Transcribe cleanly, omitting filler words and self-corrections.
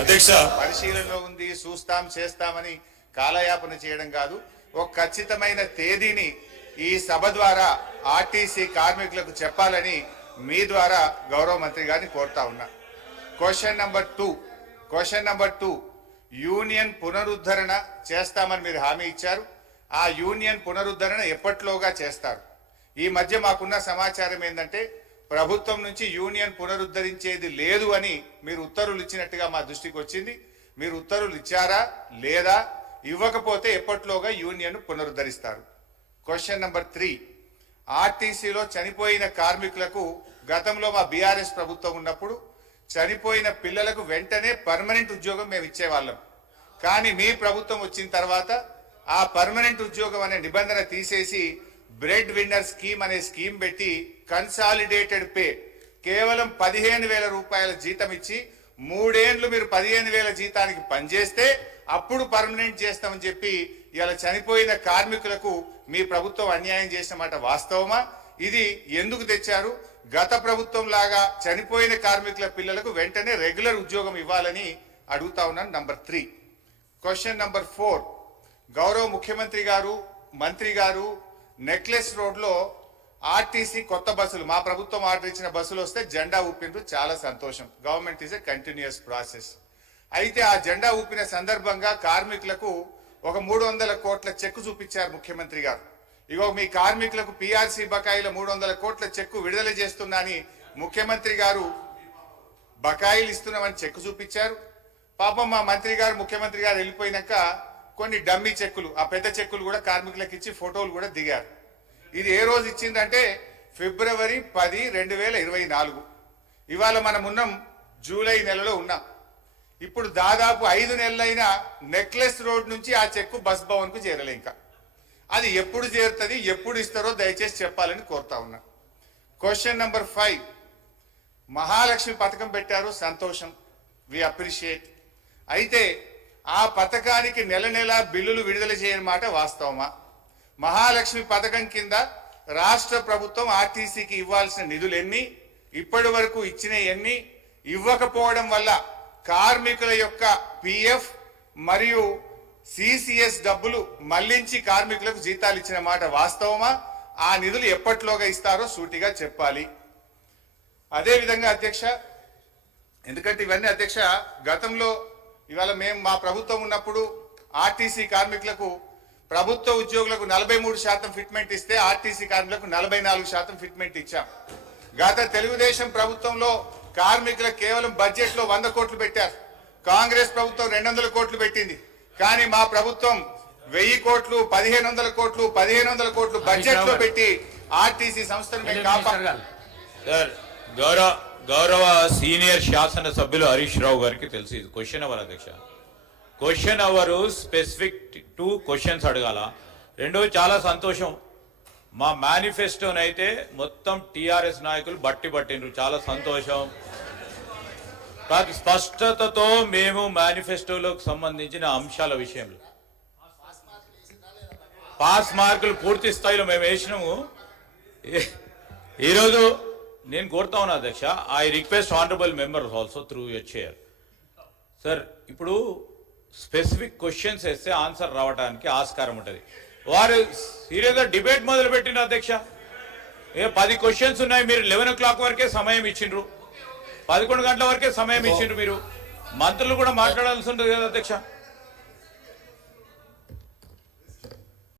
అధ్యక్ష పరిశీలనలో ఉంది, చూస్తాం చేస్తామని కాలయాపన చేయడం కాదు. ఒక ఖచ్చితమైన తేదీని ఈ సభ ద్వారా ఆర్టీసీ కార్మికులకు చెప్పాలని మీ ద్వారా గౌరవ మంత్రి గారిని కోరుతా ఉన్నా. క్వశ్చన్ నంబర్ టూ, యూనియన్ పునరుద్ధరణ చేస్తామని మీరు హామీ ఇచ్చారు. ఆ యూనియన్ పునరుద్ధరణ ఎప్పట్లోగా చేస్తారు? ఈ మధ్య మాకున్న సమాచారం ఏంటంటే ప్రభుత్వం నుంచి యూనియన్ పునరుద్ధరించేది లేదు అని మీరు ఉత్తర్వులు ఇచ్చినట్టుగా మా దృష్టికి వచ్చింది. మీరు ఉత్తర్వులు ఇచ్చారా లేదా? ఇవ్వకపోతే ఎప్పట్లోగా యూనియన్ పునరుద్ధరిస్తారు? క్వశ్చన్ నంబర్ 3, ఆర్టీసీలో చనిపోయిన కార్మికులకు గతంలో మా బీఆర్ఎస్ ప్రభుత్వం ఉన్నప్పుడు చనిపోయిన పిల్లలకు వెంటనే పర్మనెంట్ ఉద్యోగం మేము ఇచ్చేవాళ్ళం. కానీ మీ ప్రభుత్వం వచ్చిన తర్వాత ఆ పర్మనెంట్ ఉద్యోగం అనే నిబంధన తీసేసి బ్రెడ్ విన్నర్ స్కీమ్ అనే స్కీమ్ పెట్టి కన్సాలిడేటెడ్ పే కేవలం 15,000 రూపాయల జీతం ఇచ్చి 3 ఏళ్లు మీరు 15,000 జీతానికి పనిచేస్తే అప్పుడు పర్మనెంట్ చేస్తామని చెప్పి ఇలా చనిపోయిన కార్మికులకు మీ ప్రభుత్వం అన్యాయం చేసిన మాట వాస్తవమా? ఇది ఎందుకు తెచ్చారు? గత ప్రభుత్వం లాగా చనిపోయిన కార్మికుల పిల్లలకు వెంటనే రెగ్యులర్ ఉద్యోగం ఇవ్వాలని అడుగుతా ఉన్నాను. నంబర్ 3. క్వశ్చన్ నంబర్ 4, గౌరవ ముఖ్యమంత్రి గారు, మంత్రి గారు నెక్లెస్ రోడ్లో ఆర్టీసీ కొత్త బస్సులు, మా ప్రభుత్వం ఆర్డర్ ఇచ్చిన బస్సులు వస్తే జెండా ఊపిండ్రు. చాలా సంతోషం. Government is a continuous process. అయితే ఆ జెండా ఊపిన సందర్భంగా కార్మికులకు ఒక 300 కోట్ల చెక్కు చూపించారు ముఖ్యమంత్రి గారు. ఇగో మీ కార్మికులకు పిఆర్సీ బకాయిల 300 కోట్ల చెక్కు విడుదల చేస్తున్నా అని ముఖ్యమంత్రి గారు బకాయిలు ఇస్తున్నామని చెక్కు చూపించారు. పాపం మా మంత్రి గారు, ముఖ్యమంత్రి గారు వెళ్ళిపోయినాక కొన్ని డమ్మీ చెక్కులు, ఆ పెద్ద చెక్కులు కూడా కార్మికులకు ఇచ్చి ఫోటోలు కూడా దిగారు. ఇది ఏ రోజు ఇచ్చిందంటే ఫిబ్రవరి 10, 2024. ఇవాళ మనం ఉన్నాం జూలై నెలలో ఉన్నాం. ఇప్పుడు దాదాపు 5 నెలలైనా నెక్లెస్ రోడ్ నుంచి ఆ చెక్కు బస్ భవన్ కు చేరలే. ఇంకా అది ఎప్పుడు చేరుతుంది, ఎప్పుడు ఇస్తారో దయచేసి చెప్పాలని కోరుతా ఉన్నా. క్వశ్చన్ నంబర్ 5, మహాలక్ష్మి పథకం పెట్టారు, సంతోషం, వి అప్రిషియేట్. అయితే ఆ పథకానికి నెల నెల బిల్లులు విడుదల చేయని మాట వాస్తవమా? మహాలక్ష్మి పథకం కింద రాష్ట్ర ప్రభుత్వం ఆర్టీసీకి ఇవ్వాల్సిన నిధులు ఎన్ని, ఇప్పటి వరకు ఇచ్చిన ఎన్ని, ఇవ్వకపోవడం వల్ల కార్మికుల యొక్క పిఎఫ్ మరియు సిసిఎస్ డబ్బులు మళ్లించి కార్మికులకు జీతాలు ఇచ్చిన మాట వాస్తవమా? ఆ నిధులు ఎప్పట్లోగా ఇస్తారో సూటిగా చెప్పాలి. అదేవిధంగా అధ్యక్ష, ఎందుకంటే ఇవన్నీ అధ్యక్ష గతంలో, ఇవాళ మేము మా ప్రభుత్వం ఉన్నప్పుడు ఆర్టీసీ కార్మికులకు, ప్రభుత్వ ఉద్యోగులకు 43% ఫిట్మెంట్ ఇస్తే ఆర్టీసీ కార్మికులకు 44% ఫిట్మెంట్ ఇచ్చాం. గత తెలుగుదేశం ప్రభుత్వంలో కార్మికులకు కేవలం బడ్జెట్ లో 100 కోట్లు పెట్టారు. కాంగ్రెస్ ప్రభుత్వం 200 కోట్లు పెట్టింది. కానీ మా ప్రభుత్వం 1000 కోట్లు, 1500 కోట్లు, 1500 కోట్లు బడ్జెట్ లో పెట్టి ఆర్టీసీ సంస్థను మేము కాపాడాలి. గౌరవ సీనియర్ శాసన సభ్యులు హరీష్ రావు గారికి తెలుసు ఇది క్వశ్చన్ అవర్ అధ్యక్ష. క్వశ్చన్ అవర్ స్పెసిఫిక్ 2 క్వశ్చన్స్ అడగాల. రెండోది చాలా సంతోషం, మా మేనిఫెస్టోనైతే మొత్తం టిఆర్ఎస్ నాయకులు బట్టి పట్టిండ్రు, చాలా సంతోషం. స్పష్టతతో మేము మేనిఫెస్టోలకు సంబంధించిన అంశాల విషయంలో పాస్ మార్కులు పూర్తి స్థాయిలో మేము వేసినాము. ఈరోజు నేను కోరుతా ఉన్నా అధ్యక్ష, I request honourable members also through your chair. Sir, ఇప్పుడు స్పెసిఫిక్ క్వశ్చన్స్ వేస్తే ఆన్సర్ రావడానికి ఆస్కారం ఉంటుంది. వారు సీరియస్గా డిబేట్ మొదలు పెట్టిన అధ్యక్ష. 10 క్వశ్చన్స్ ఉన్నాయి, మీరు 11 o'clock వరకే సమయం ఇచ్చిండ్రు, 11 గంటల వరకే సమయం ఇచ్చిండ్రు. మీరు మంత్రులు కూడా మాట్లాడాల్సి ఉంటుంది కదా అధ్యక్ష.